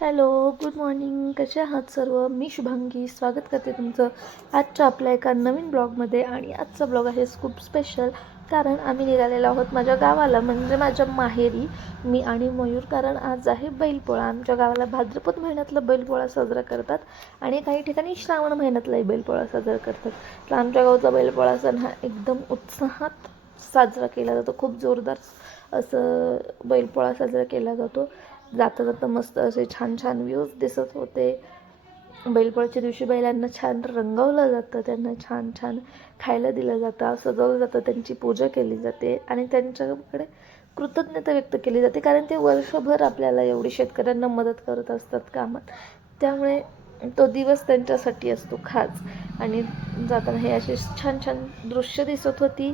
Hello, good morning. कसे आहात सर्व? मी शुभांगी स्वागत करते तुमचं आजच्या आपल्या एका नवीन ब्लॉगमध्ये. आणि आजचा ब्लॉग आहे खूप स्पेशल, कारण आम्ही निघालेलो आहोत माझ्या गावाला, म्हणजे माझ्या माहेरी, मी आणि मयूर. कारण आज आहे बैलपोळा. आमच्या गावाला भाद्रपद महिन्यातला बैलपोळा साजरा करतात आणि काही ठिकाणी श्रावण महिन्यातलाही बैलपोळा साजरा करतात. तर आमच्या गावचा बैलपोळा सण हा एकदम उत्साहात साजरा केला जातो. खूप जोरदार असं बैलपोळा साजरा केला जातो. जाता जाता मस्त असे छान छान व्ह्यूज दिसत होते. बैलपोळ्याच्या दिवशी बैलांना छान रंगवलं जातं, त्यांना छान छान खायला दिलं जातं, सजवलं जातं, त्यांची पूजा केली जाते आणि त्यांच्याकडे कृतज्ञता व्यक्त केली जाते, कारण ते वर्षभर आपल्याला एवढी शेतकऱ्यांना मदत करत असतात कामात. त्यामुळे तो दिवस त्यांच्यासाठी असतो खास. आणि जाताना हे असे छान छान दृश्य दिसत होती.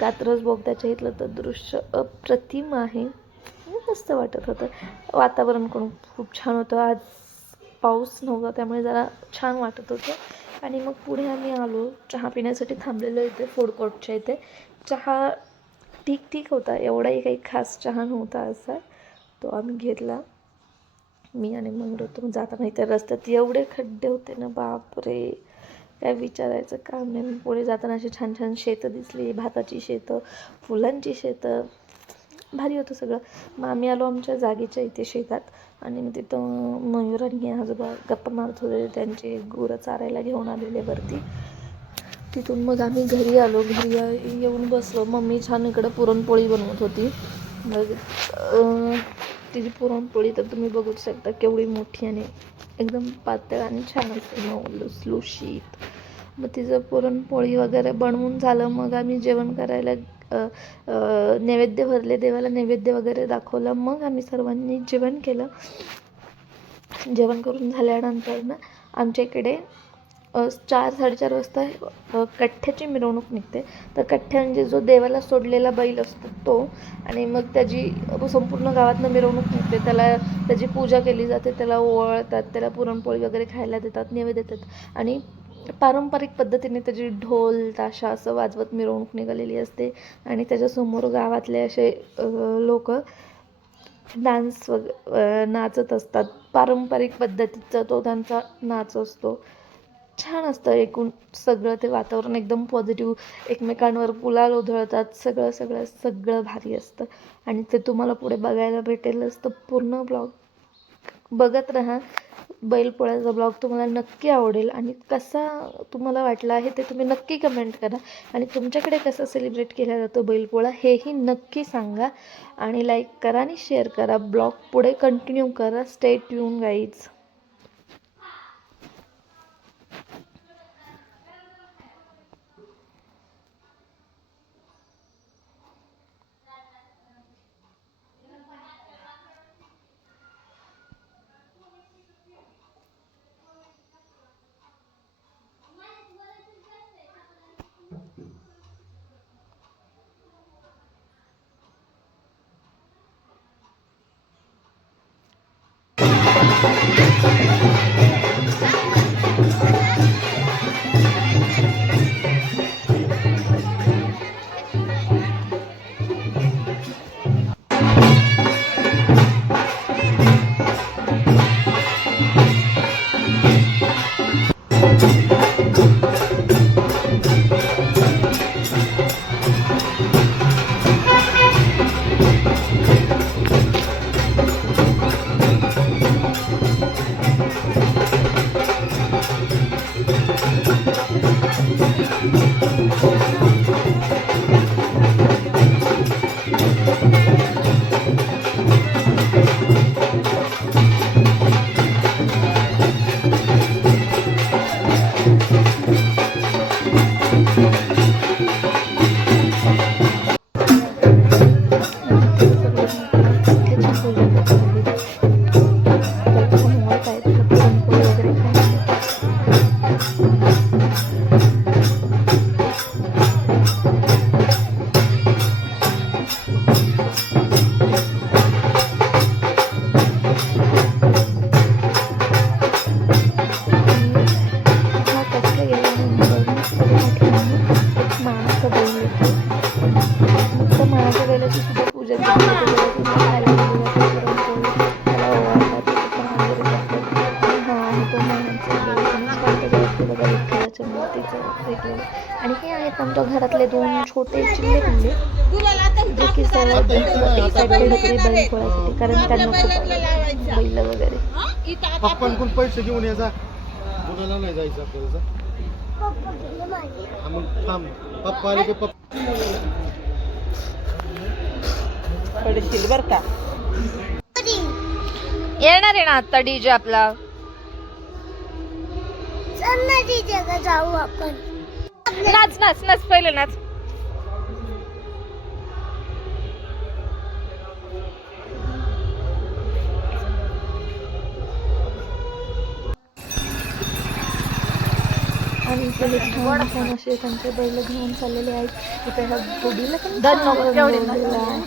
कात्रज बोगद्याच्या इथलं तर दृश्य अप्रतिम आहे. मस्त वाटत होतं. वातावरण पण खूप छान होतं. आज पाऊस नव्हता, त्यामुळे जरा छान वाटत होतं. आणि मग पुढे आम्ही आलो, चहा पिण्यासाठी थांबलेलो इथे फूड कोर्टच्या इथे. चहा ठीक ठीक होता, एवढाही काही खास चहा नव्हता असा. तो आम्ही घेतला, मी आणि मयूर होतो. जाताना इथे रस्त्यात एवढे खड्डे होते ना, बापरे, काय विचारायचं काम नाही. मी पुढे जाताना अशी छान छान शेतं दिसली, भाताची शेतं, फुलांची शेतं, भारी होतं सगळं. मग आम्ही आलो आमच्या जागेच्या इथे शेतात, आणि मग तिथं मयूर आणि आजोबा गप्पा मारत होते, त्यांचे गुरं चारायला घेऊन आलेले वरती. तिथून मग आम्ही घरी आलो. घरी येऊन बसलो. मम्मी छान इकडं पुरणपोळी बनवत होती. मग तिची पुरणपोळी तर तुम्ही बघूच शकता केवढी मोठी आणि एकदम पातळ आणि छान असते, मऊ लुसलुशीत. मग तिचं पुरणपोळी वगैरे बनवून झालं. मग आम्ही जेवण करायला नैवेद्य भरले, देवाला नैवेद्य वगैरे दाखवलं. मग आम्ही सर्वांनी जेवण केलं. जेवण करून झाल्यानंतर ना आमच्या इकडे 4-4:30 वाजता कठ्ठ्याची मिरवणूक निघते. तर कठ्ठ्या म्हणजे जो देवाला सोडलेला बैल असतो तो. आणि मग त्याची संपूर्ण गावातनं मिरवणूक निघते. त्याची पूजा केली जाते, त्याला ओवाळतात, त्याला पुरणपोळी वगैरे खायला देतात, नैवेद्य देतात. आणि पारंपरिक पद्धतीने त्याची ढोल ताशा असं वाजवत मिरवणूक निघालेली असते. आणि त्याच्यासमोर गावातले असे लोक डान्स नाचत असतात. पारंपरिक पद्धतीचा तो त्यांचा नाच असतो. छान असतं एकूण सगळं ते वातावरण, एकदम पॉझिटिव्ह. एकमेकांवर गुलाल उधळतात, सगळं सगळं सगळं भारी असतं. आणि ते तुम्हाला पुढे बघायला भेटेलच. तर पूर्ण ब्लॉग बघत राहा. बैलपोळ्याचा ब्लॉग तुम्हाला नक्की आवडेल. आणि कसा तुम्हाला वाटला आहे ते तुम्ही नक्की कमेंट करा. आणि तुमच्याकडे कसा सेलिब्रेट केला जातो बैलपोळा हेही नक्की सांगा. आणि लाईक करा आणि शेअर करा. ब्लॉग पुढे कंटिन्यू करा. Stay tune guys. भेटलेले. आणि हे आहेत आमच्या घरातले 2 छोटे चिल्ले पिल्ले जे की सर्वात एक्साइटेड होते बैल पोळ्यासाठी, कारण त्यांना खूप आवडतं बैल वगैरे. पप्पांकडून पैसे घेऊन यायचा, मुलाला नाही जायचं आपल्याला. मग थांब, पप्पा आले की पडशील बर का. येणार आहे ना आता डीजे आपला. जाऊ आपण. नाच नाच नाच, पहिले नाच. आणि इथे छान छान असे त्यांचे बैल घेऊन चाललेले आहेत. इथे ह्या गुडीला पण बनवलेलं आहे.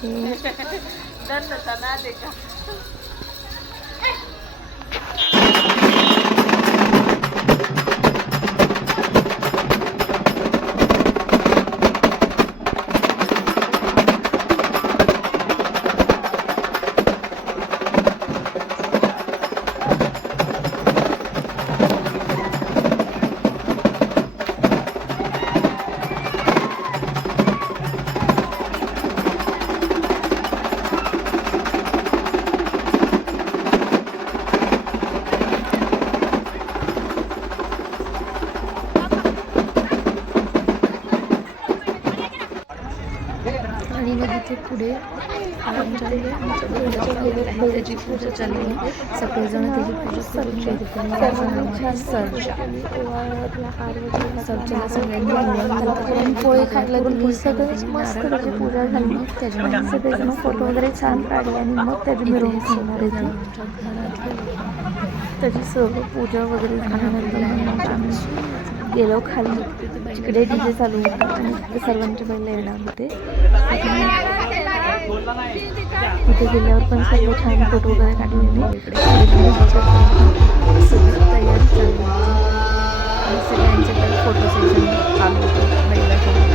आणि मग इथे पुढे आमच्या बैलाची पूजा चालली आहे. सगळेजण त्याची पूजा करून सर्जाला सगळ्यांनी पोहे खायला दिली. सगळेच मस्त त्याची पूजा झाली. सगळेजण फोटो वगैरे छान काढले आणि मग त्याची मिरवणूक होणार आहे. त्याची सर्व पूजा वगैरे झाल्यानंतर मग आम्ही गेलो खाली. तिकडे डीजे चालू होता आणि तिथे सर्वांचे बैल येणार होते. तिथे गेल्यावर पण सर्व छान फोटो वगैरे काढलेले. सगळी तयारी चालू होती आणि सगळ्यांचे पण फोटो सेशन चालू होतं बैलासोबत.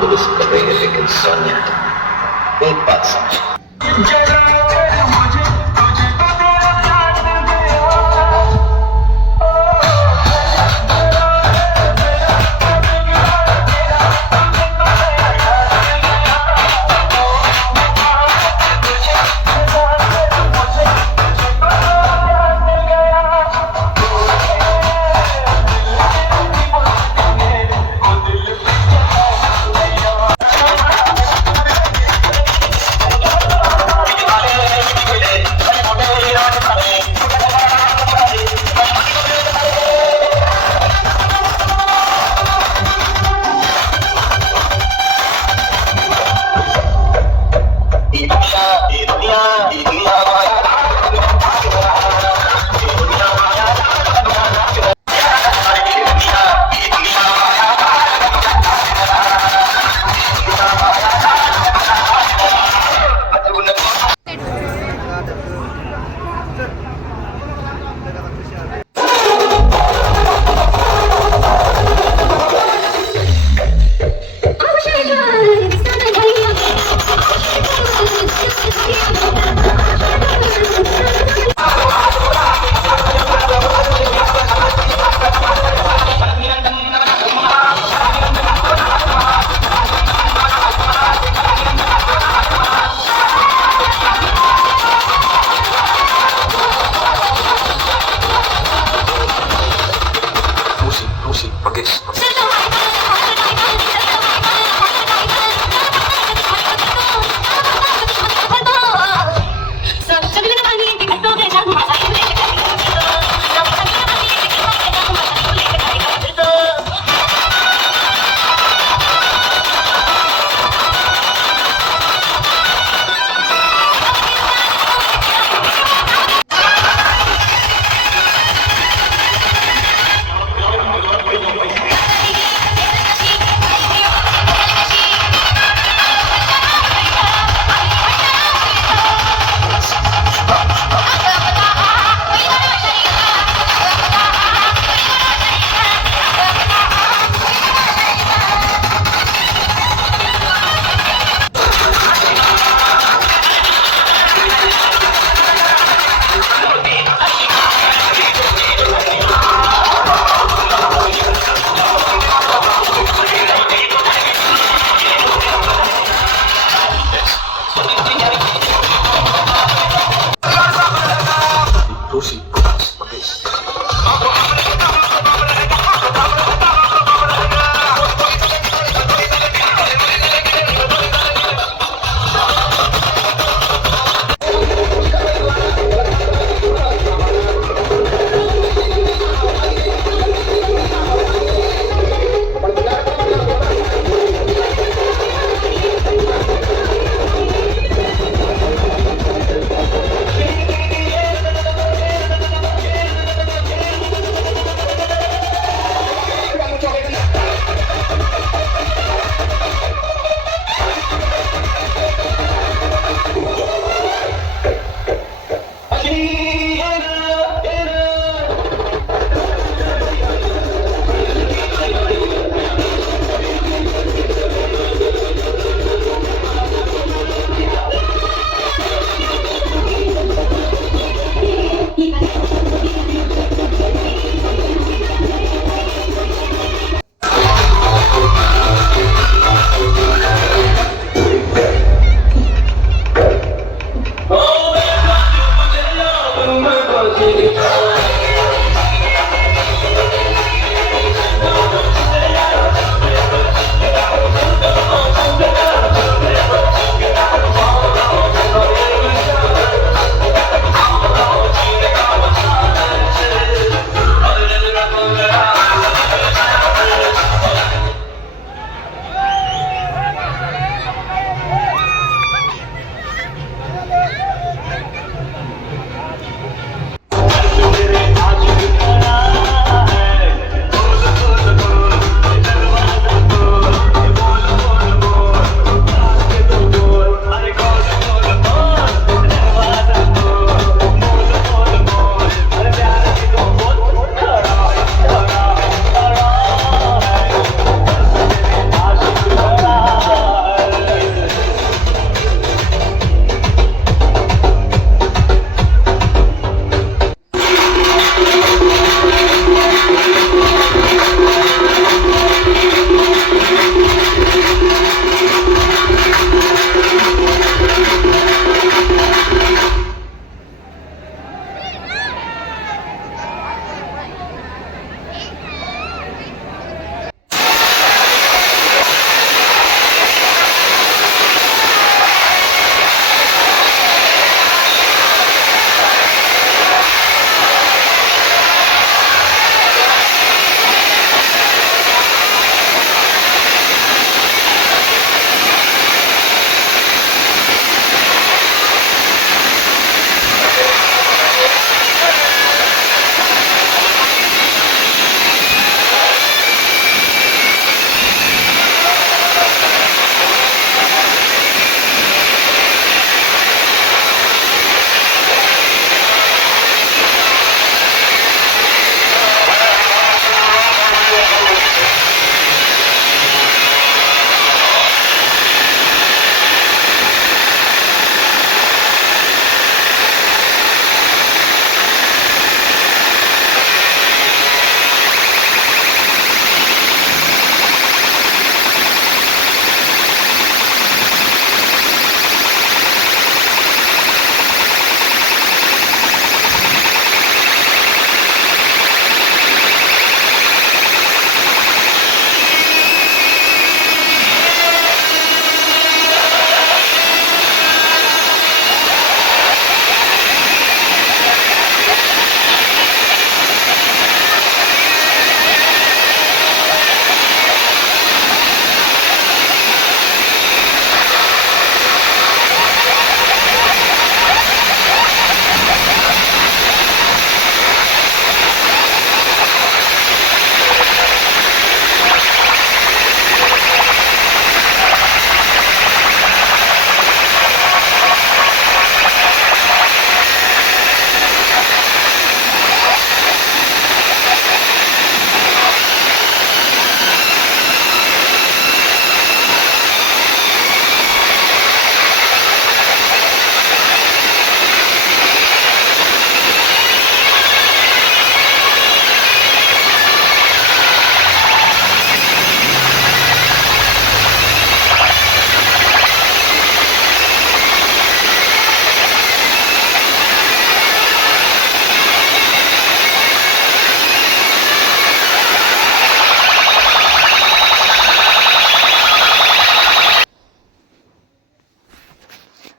दुरुस्त कर रही है, लेकिन सोनिया एक बात समझ,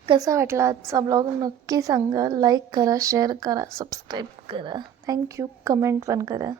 कसा वाटला आजचा ब्लॉग नक्की सांगा. लाईक करा, शेअर करा, सबस्क्राईब करा. थँक्यू. कमेंट पण करा.